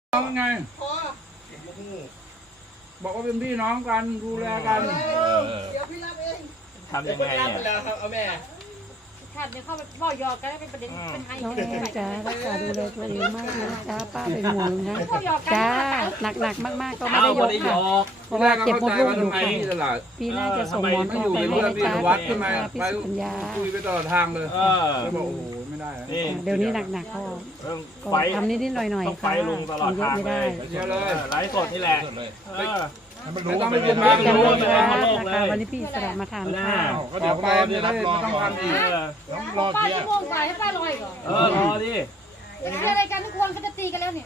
น้องไงบอกว่าเป็นพี่น้องกันดูแลกันเดี๋ยวพี่รับเองทำยังไงเนี่ยเอาแม่ค่ะเดี๋ยวเข้าไปบอกยอกันเป็นประเด็นเป็นไฮน้องแอนจ้ารักษาดูแลตัวเองมากนะจ้าป้าเป็นห่วงนะจ้าหนักๆมากๆก็ไม่ได้ยกค่ะเพราะว่าเจ็บมดลูกอยู่ค่ะพี่น่าจะส่งหมอนต่อไปให้นะจ้าพี่สัญญาคุยไปตลอดทางเลยแล้วบอกโอ้โหไม่ได้เดี๋ยวนี้หนักๆก็ทำนิดๆหน่อยๆค่ะทำเยอะไม่ได้เยอะเลยไลฟ์สดนี่แหละไม่ต้องไปเรียนมากันเลยค่ะวันนี้พี่สระมาทานข้าวก็เดี๋ยวไปไม่ได้ไม่ต้องทำอีกรอป้าจะมองไปให้ป้ารออีกเหรอรอดิอะไรกันทุกคนเขาจะตีกันแล้วเนี่ย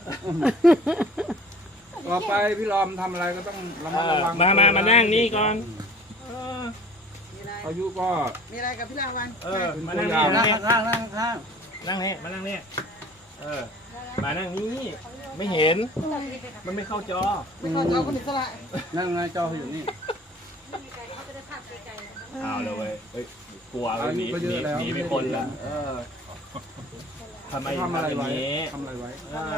ต่อไปพี่รอมทำอะไรก็ต้องระมัดระวังมานั่งนี่ก่อนอายุก็มีอะไรกับพี่ลาวันมานั่งนี่นั่งนี่มานั่งนี่มานั่งนี่ไม่เห็นมันไม่เข้าจอคนอิสระนั่งไงจออยู่นี่เอาเลยเว้ยกลัวหนีไม่คนละทำไมทำอย่างนี้ทำอะไรไว้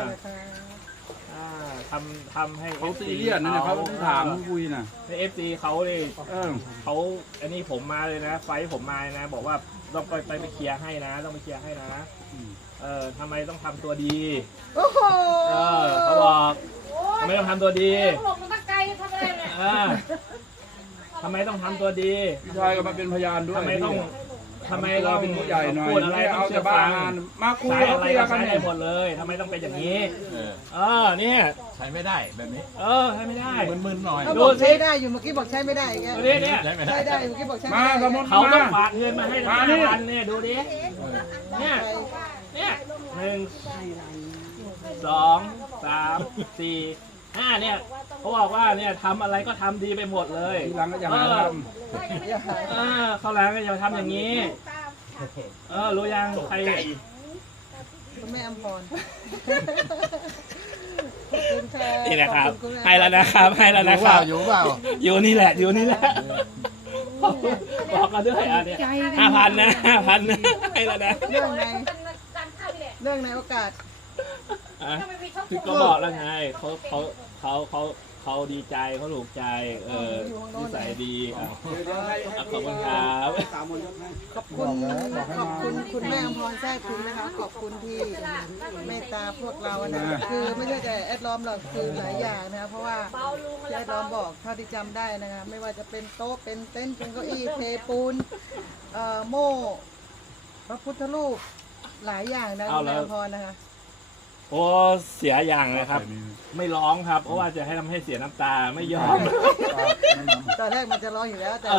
ทำให้เขาซีเรียสนะเขาถามคุยนะในFCเขาเลยเขาอันนี้ผมมาเลยนะไฟผมมานะบอกว่าต้องไปเคลียร์ให้นะต้องไปเคลียร์ให้นะทำไมต้องทำตัวดีโอ้โหเขาบอกทำไมต้องทำตัวดีบอกมันตั้งใจทำอะไรเนี่ยทำไมต้องทำตัวดีพี่ชายก็มาเป็นพยานด้วยทำไมเราเป็นผู้ใหญ่หน่อยพูดอะไรเอาจะบ้านมาคุยอะไรก็ใช้ได้หมดเลยทำไมต้องเป็นอย่างนี้เนี่ยใช้ไม่ได้แบบนี้ใช้ไม่ได้มึนๆหน่อยดูใช้ได้อยู่เมื่อกี้บอกใช้ไม่ได้ไงเนี่ยใช้ได้เมื่อกี้บอกใช้ไม่ได้เขาต้องฝากเงินมาให้5,000เนี่ยดูดิเนี่ย1 2 3 4 5เนี่ยเขาบอกว่าเนี่ยทำอะไรก็ทำดีไปหมดเลยทีหลังก็อย่ามาทำเขาหลังก็อย่าทำอย่างนี้รู้ยังใครคุณแม่อมพรนี่นะครับให้แล้วนะครับอยู่นี่แหละบอกกันด้วยเนี่ย5,000นะ5,000นะให้แล้วนะเรื่องในโอกาสพี่ก็บอกแล้วไงเขาดีใจเขาถูกใจนิสัยดีขอบคุณครับขอบคุณคุณแม่อมพรแท้คุณนะคะขอบคุณที่เมตตาพวกเรานะคือไม่ใช่แต่แอดล้อมหรอกคือหลายอย่างนะเพราะว่าแอดล้อมบอกเท่าที่จำได้นะคะไม่ว่าจะเป็นโต๊ะเป็นเต็นท์เป็นเก้าอี้เทปูนโม่พระพุทธรูปหลายอย่างนะคุณแม่อมพรนะคะโอ้เสียอย่างเลยครับไม่ร้องครับเพราะว่าจะให้ทำให้เสียน้ำตาไม่ยอมตอนแรกมันจะร้องอยู่แล้วแต่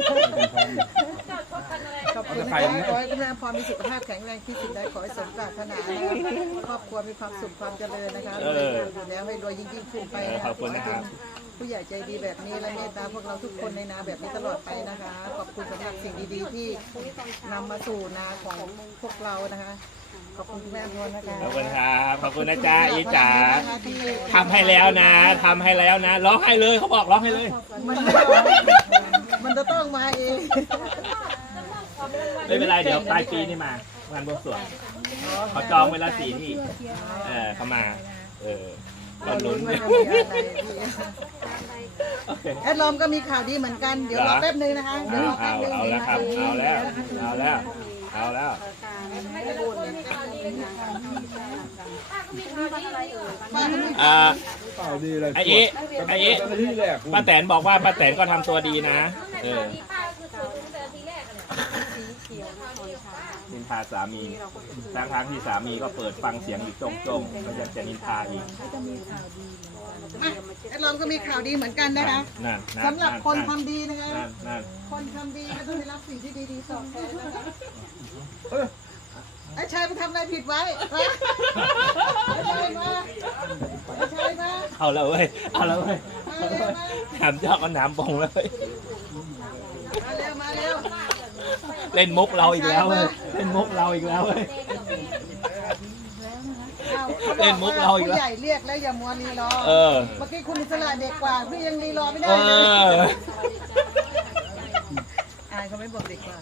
ขอบคุณขอให้คุณแม่พรมีสุขภาพแข็งแรงที่สุดได้ขอให้สมปรารถนาครอบครัวมีความสุขความเจริญนะคะอยู่แล้วให้รวยยิ่งขึ้นไปนะขอบคุณนะครับผู้ใหญ่ใจดีแบบนี้และเมตตาพวกเราทุกคนในนาแบบนี้ตลอดไปนะคะขอบคุณสำหรับสิ่งดีๆที่นำมาสู่นาของพวกเรานะคะขอบคุณแม่พรนะคะขอบคุณครับขอบคุณนะจ๊ะอีจ๋าทำให้แล้วนะร้องให้เลยเขาบอกร้องให้เลยมันจะต้องมาเองไม่เป็นไรเดี๋ยวปลายปีนี่มางานบวงสรวงเขาจองเวลา4 ที่เขามาก็ลุ้นแอดลอมก็มีข่าวดีเหมือนกันเดี๋ยวรอแป๊บนึงนะคะเดี๋ยวรอแป๊บนึงเอาแล้วครับเอาแล้วไอ้ป้าแตนบอกว่าป้าแตนก็ทำตัวดีนะนินทาสามีทางที่สามีก็เปิดฟังเสียงอยู่จงก็จะนินทาอีกแอดลอมก็มีข่าวดีเหมือนกันนะคะสำหรับคนทำดีนะคะคนทำดีก็ต้องได้รับสิ่งที่ดีๆตอบแทนนะคะไอ้ชายไปทำอะไรผิดไว้ไอ้ชายมาเอาแล้วเว้ยถามเจ้าก็น้ำบงเลยมาเร็วเล่นมุกเราอีกแล้วเลยเล่นมุกเราอีกแล้วเลยเล่นมุกเราอีกแล้วผู้ใหญ่เรียกแล้วอย่ามัวรีรอเมื่อกี้คุณอิสระเด็กกว่าพี่ยังรีรอไม่ได้เลยเขาไม่บอกเด็กกว่า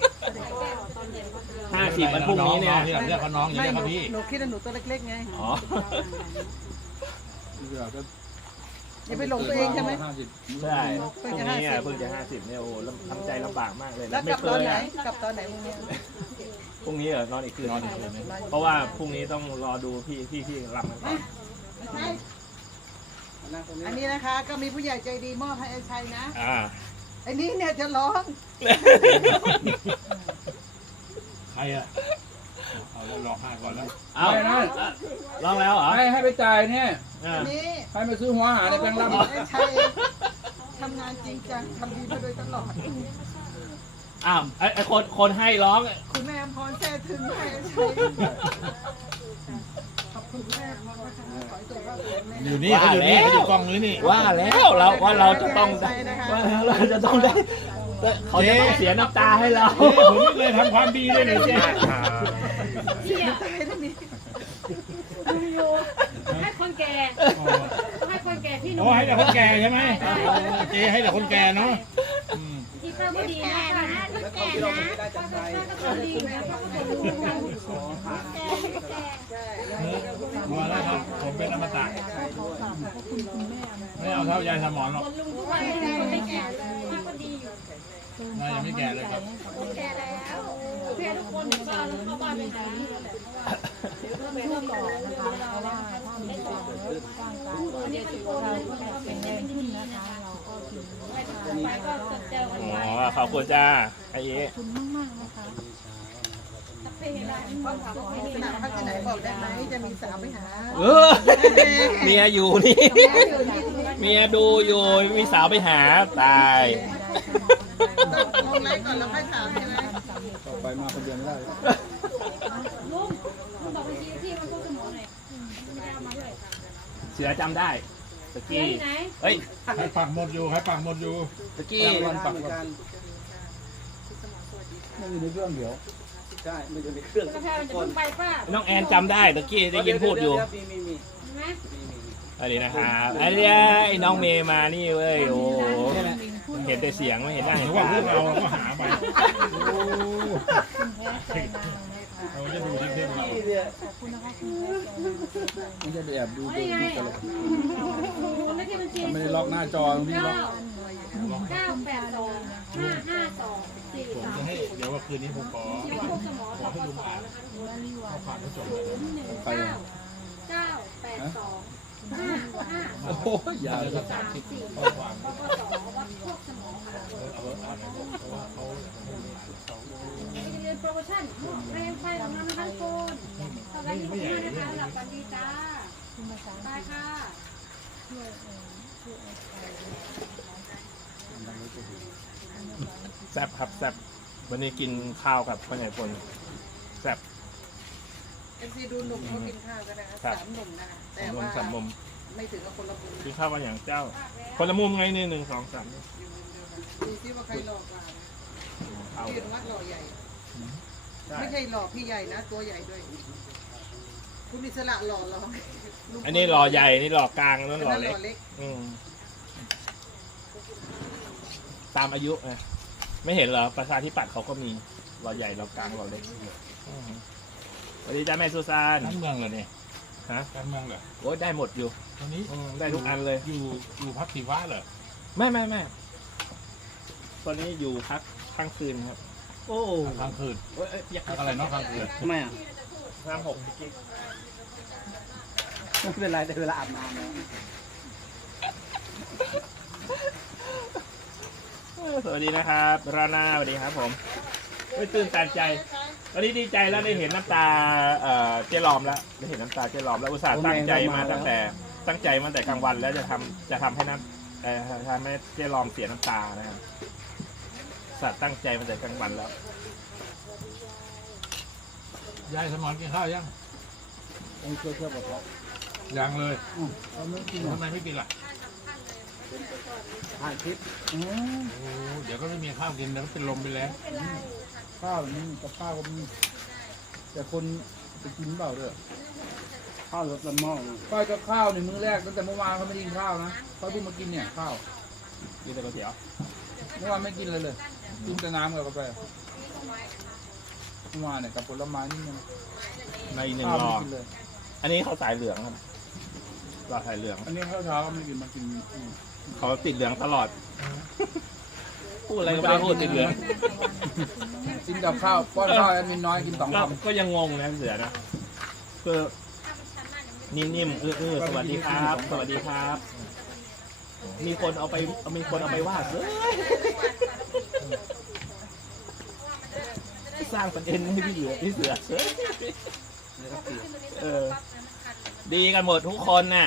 50วันพรุ่งนี้เนี่ยเรียกเขาน้องอย่าเรียกเขาพี่หนูคิดว่าหนูตัวเล็กๆไงเหลือก็อย่าไปหลงตัวเองใช่ไหมใช่พรุ่งนี้อ่ะเพิ่งจะ50เนี่ยโอ้ทำใจลำบากมากเลยแล้วกไม่ลับเคตอนยไหนอ่ะกลับตอนไหนพรุ่งนี้พรุ่งนี้เหรอนอนอีกคืนเพราะว่าพรุ่งนี้ต้องรอดูพี่รำกันก่อนอันนี้นะคะก็มีผู้ใหญ่ใจดีมอบให้ไอ้ชัยนะ ไอ้นี่เนี่ยจะร้องใครอ่ะเอาแล้วร้องไห้ก่อนแล้วเอาลองแล้วเหรอให้ไปจ่ายเนี่ยอันนี้ให้มาซื้อหัวอาหารในแบงค์ล่ำไอ้ชัยทำงานจริงจังทำดีมาโดยตลอดอ้าวไอ้คนให้ร้องคุณแม่อำพรแท้ถึงให้ไอ้ชัยขอบคุณแม่อำพรนะคะขอให้สุขภาพแข็งแรงอยู่นี่เขาอยู่นี่เขาอยู่กล้องนี้นี่ว่าแล้วเราจะต้องได้ว่าแล้วเราจะต้องได้เขาจะต้องเสียน้ำตาให้เราผมไม่เคยทำความดีเลยเนี่ยเจ๊ให้คนแก่ให้คนแก่พี่หนุ่โอ้ให้แต่คนแก่ใช่ไหมเจ๊ให้แต่คนแก่เนาะที่ป้าก็ดีนะคนแก่นะก็ดีนะป้าก็จะรู้แก่มาแล้วครับผมเป็นอมตะไม่เอาเท่ายายสมอนหรอกคนลุงทุกวันนี้ไม่แก่เลยป้าก็ดีอยู่น่าจะไม่แก่เลยครับแก่แล้วเพื่อนทุกคนเนี่ยก็เข้าบ้านไปหาอันนี้เป็นโกนเลยเป็นแรงขึ้นนะคะเราก็ถือไปก็เจอกันไว้อ๋อขอบคุณจ้าไอ้เอ๋เพลงอะไรสนามพักที่ไหนบอกได้ไหมจะมีสาวไปหาเมียอยู่นี่เมียดูอยู่มีสาวไปหาตายลงไลฟ์ก่อนแล้วค่อยถามใช่ไหมต่อไปมาคนเดียวไม่ได้ลุงบอกเมื่อกี้ที่มันพูดสมองหน่อยไม่ได้เอามาด้วยเสือจำได้ตะเดี๋ยวกี้ที่ไหนเฮ้ยให้ปักหมดอยู่ให้ปักหมดอยู่ตะกี้วันปักกันไม่มีในเครื่องเดี๋ยวกาแฟมันจะเพิ่งไปป้าน้องแอนจำได้ตะกี้ได้ยินพูดอยู่ใช่ไหมอันนี้นะครับอันนี้ไอ้น้องเมย์มานี่เว้ยโอ้เห็นแต่เสียงไม่เห็นหน้าหเห็รืนอว่าตาพวกเราก็หาไปเราจะดูที่เพื่อนเราไม่ใช่ไปแอบดูโอ้ดูยไงตลกคนเลขที่บัญชีไม่ได้ล็อกหน้าจอตรงนี้ล็อก 982 552 ผมจะให้เดี๋ยวว่าคืนนี้ผมขอที่พวกสมองขอให้ลุงอ่านเอาผ่านให้จบเลยไป 982 5 โอ้โหยาวแล้วเลก็ยสามสิบข้อความ 5วัดพวกสมองค่ะเอาอ่านให้ผมเพราะว่าเขาเรียนโปรโมชั่นแรงไฟของเราทั้งคนเท่าไร25นะคะหลับกันดีจ้าตายค่ะแซ่บครับแซ่บวันนี้กินข้าวกับพ่อใหญ่พลแซ่บเอ็มซีดูหนุ่มเขากินข้าวกันนะคะสามหนุ่มนะคะแต่มุมว่าสามมุมไม่ถึงกับคนละมุมกินข้าวกันอย่างเจ้า คนละมุมไงนี่1 2 3 ดูซิว่าใครหลอกกว่าเอาพี่อนุวัฒน์หล่อใหญ่ ไม่ใช่หล่อพี่ใหญ่นะ ตัวใหญ่ด้วย คุณอิสระหล่อหรออันนี้หล่อใหญ่นี่หล่อกลางนั่นหล่อหเล็ล่กอเล็กตามอายุไงไม่เห็นเหรอประชาธิปัตย์เขาก็มีหล่อใหญ่หล่อกลางหล่อเล็กสวัสดีจ้าแม่ซูซานการเมืองเหรอเนี่ยฮะการเมืองเหรอโอ้ยได้หมดอยู่ตอนนี้ได้ทุกอันเลยอยู่พักสีฟ้าเหรอไม่ตอนนี้อยู่พักข้างคืนครับ โอ้กลางคืนอยากพักอะไรเนาะกลางคืนทำไมอ่ะข้าง6 ไม่เป็นไรแต่เวลาอาบน้ำแล้วสวัสดีนะครับรานาสวัสดีครับผมตื่นตันใจตอนนี้ดีใจแล้วได้เห็นน้ำตาเจลอมแล้วได้เห็นน้ำตาเจลอมแล้วอุตส่าห์ตั้งใจมาตั้งใจมาแต่กลางวันแล้วจะทำให้ทำให้เจลอมเสียน้ำตานะครับอุตส่าห์ตั้งใจมาแต่กลางวันแล้วยายสมอนกินข้าวยังต้องช่วยเพื่อนบอกว่ายังเลยเขาไม่กินทำไมไม่กินล่ะถ่ายคลิปโอ้เดี๋ยวก็ไม่มีข้าวกินเดี๋ยวก็เป็นลมไปแล้วข้าวนี่กับข้าวก็มีแต่คนจะกินเปล่าด้วยข้าวรสละหม้อป้าจะข้าวในมื้อแรกตั้งแต่เมื่อวานเขาไม่กินข้าวนะเขาเพิ่งมากินเนี่ยข้าวกินแต่ก๋วยเตี๋ยวเมื่อวานไม่กินเลยกินแต่น้ำกับกาแฟเมื่อวานเนี่ยกับผลไม้นี่มันในหนึ่งข้าวรไม่อกินเลยอันนี้เขาสายเหลืองครับรอดไข่เหลืองอันนี้ข้าวเช้าก็ไม่กินมากินเขาติดเหลืองตลอด พูดอะไรก็ไม่ได้พูดติดเหลืองกินกับข้าวป้อนข้าวแอดมินน้อยกิน2 คำก็ยังงงนะเสือนะคือนิ่มๆสวัสดีครับ สวัสดีครับ มีคนเอาไปวาดเลยสร้างประเด็นให้พี่เสือดีกันหมดทุกคนน่ะ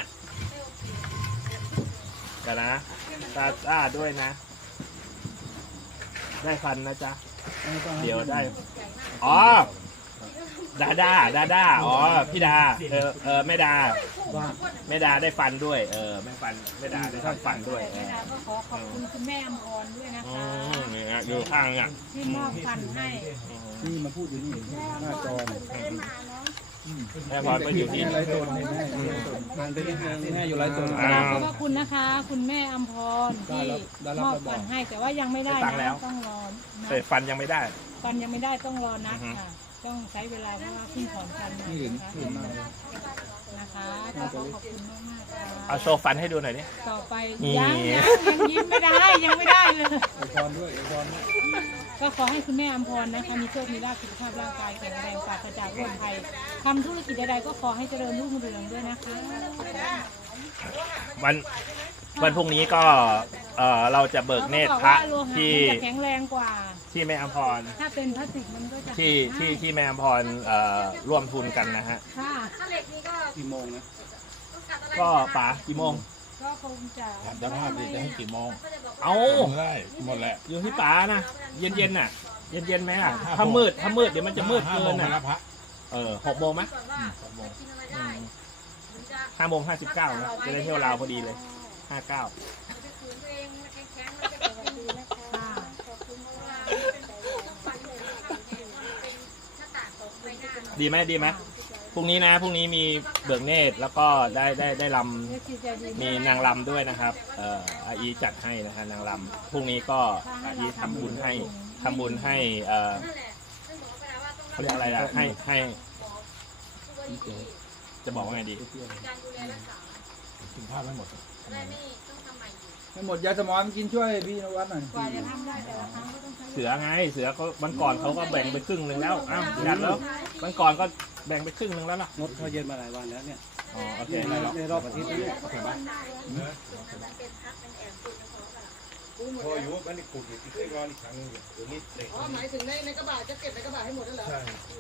แต่นะตาด้วยนะ ได้ฟันนะจ๊ะ เดี๋ยวได้ อ๋อ ดาอ๋อ พี่ดา แม่ดา แม่ดาได้ฟันด้วย แม่ดาได้ทำฟันด้วยแม่ดาก็ขอขอบคุณคุณแม่อมพรด้วยนะคะนี่ฮะอยู่ข้างอ่ะที่มอบฟันให้นี่มาพูดอยู่นี่หน้าจอแม่พรก็อยู่ที่ไรโดนแม่มันเป็นแม่อยู่ไรโดนขอบพระคุณนะคะ คุณแม่อมพรที่มอบฟันให้แต่ว่ายังไม่ได้นะต้องรอนะแต่ฟันยังไม่ได้ฟันยังไม่ได้ต้องรอนัดค่ะต้องใช้เวลาเพราะว่าเพิ่งถอนฟันมานะคะก็ขอขอบคุณมากๆค่ะเอาโชว์ฟันให้ดูหน่อยนี่ต่อไปนี่ยังยิ้มไม่ได้ยังไม่ได้เลยไอพรด้วยไอพรก็ขอให้คุณแม่อมพรนะคะมีโชคมีลาภสุขภาพร่างกายแข็งแรงปราศจากโรคภัยทำธุรกิจใดๆก็ขอให้เจริญรุ่งเรืองด้วยนะคะวันพรุ่งนี้ก็เราจะเบิกเนตรพระที่มันจะแข็งแรงกว่าที่แม่อมพรถ้าเป็นพลาสติกมันก็จะที่แม่อมพรร่วมทุนกันนะฮะค่ะกี่โมงนะก็ป๋ากี่โมงก็คงจะถามเจ้าภาพดิจะให้กี่โมงเอาได้หมดแหละอยู่ที่ป๋านะเย็นๆน่ะ เย็นๆไหมอ่ะถ้ามืดเดี๋ยวมันจะมืดเกินนะน่ะพระ 6 โมงไหม5 โมง 59นะจะได้เที่ยวลาวพอดีเลย 59 ค่ะดีไหมพรุ่งนี้มีเบิกเนตรแล้วก็ได้ลำมีนางลำด้วยนะครับอาอีจัดให้นะฮะนางลำพรุ่งนี้ก็อาอีทำบุญให้เขาเรียกอะไรล่ะให้จะบอกว่าไงดีถึงภาพไม่หมดไม่หมดยาสมอนกินช่วยพี่นวัดหน่อยกว่าจะทำได้แต่ละครั้งก็ต้องใช้เสือเขาวันก่อนเขาก็แบ่งไปครึ่งหนึ่งแล้วอ้าวยันแล้ววันก่อนก็แบ่งไปครึ่งหนึ่งแล้วล่ะงดข้าวเย็นมาหลายวันแล้วเนี่ยอ๋อโอเคในรอบอาทิตย์นี้โอเคปะพออยู่มันนี่ขุดอีกทีรออีกครั้งเดี๋ยวนี้เด็กอ๋อหมายถึงในกระบะจะเก็บในกระบะให้หมดแล้วเหรอใช่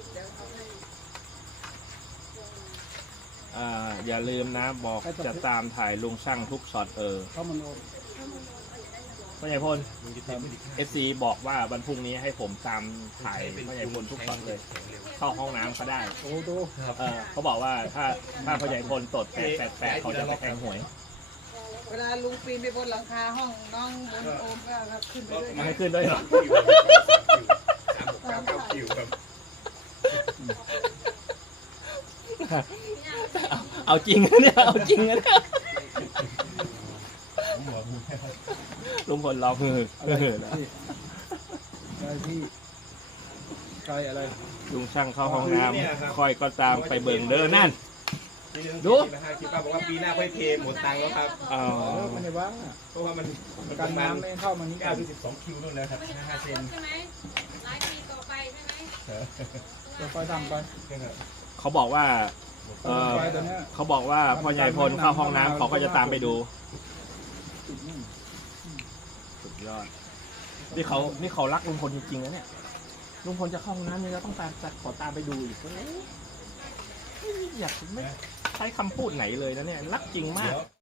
อย่าลืมนะบอกจะตามถ่ายลุงช่างทุกช็อตเข้ามันโอนพ่อใหญ่พลมึงจะติดไม่ติด FC บอกว่าวันพรุ่งนี้ให้ผมตามถ่ายพ่อใหญ่พลทุกช็อตเลย เข้าห้องน้ำก็ได้โอ้โหเขาบอกว่าถ้าพ่อใหญ่พลตด888เขาจะไปแทงหวยเวลาลุงปีนไปบนหลังคาห้องน้องบนโอมก็ขึ้นไปด้วยไม่ให้ขึ้นด้วยเหรอคิวครับเอาจริงนะเนี่ยเอาจริงนะเนี่ยลุงพลร้องฮืออะไรพี่ใครอะไรลุงช่างเข้าห้องน้ำคอยก็ตามไปเบิ่งเด้อนั่น ดูนะฮะคิดว่าบอกว่าปีหน้าค่อยเทหมดตังค์แล้วครับไม่ได้ว่าเพราะว่ามันการน้ำไม่เข้ามานี่ 9-12 คิวนู่นแล้วครับ5 เซนใช่ไหมหลายปีต่อไปใช่ไหมจะไปทำไปเขาบอกว่าไปตอนนี้เขาบอกว่าพ่อใหญ่พลเข้าห้องน้ำเขาก็จะตามไปดูสุดยอดนี่เขารักลุงพลจริงๆนะเนี่ยลุงพลจะเข้าห้องน้ำนี่เราต้องขอตามไปดูอีกอยากไม่ใช้คำพูดไหนเลยนะเนี่ยรักจริงมาก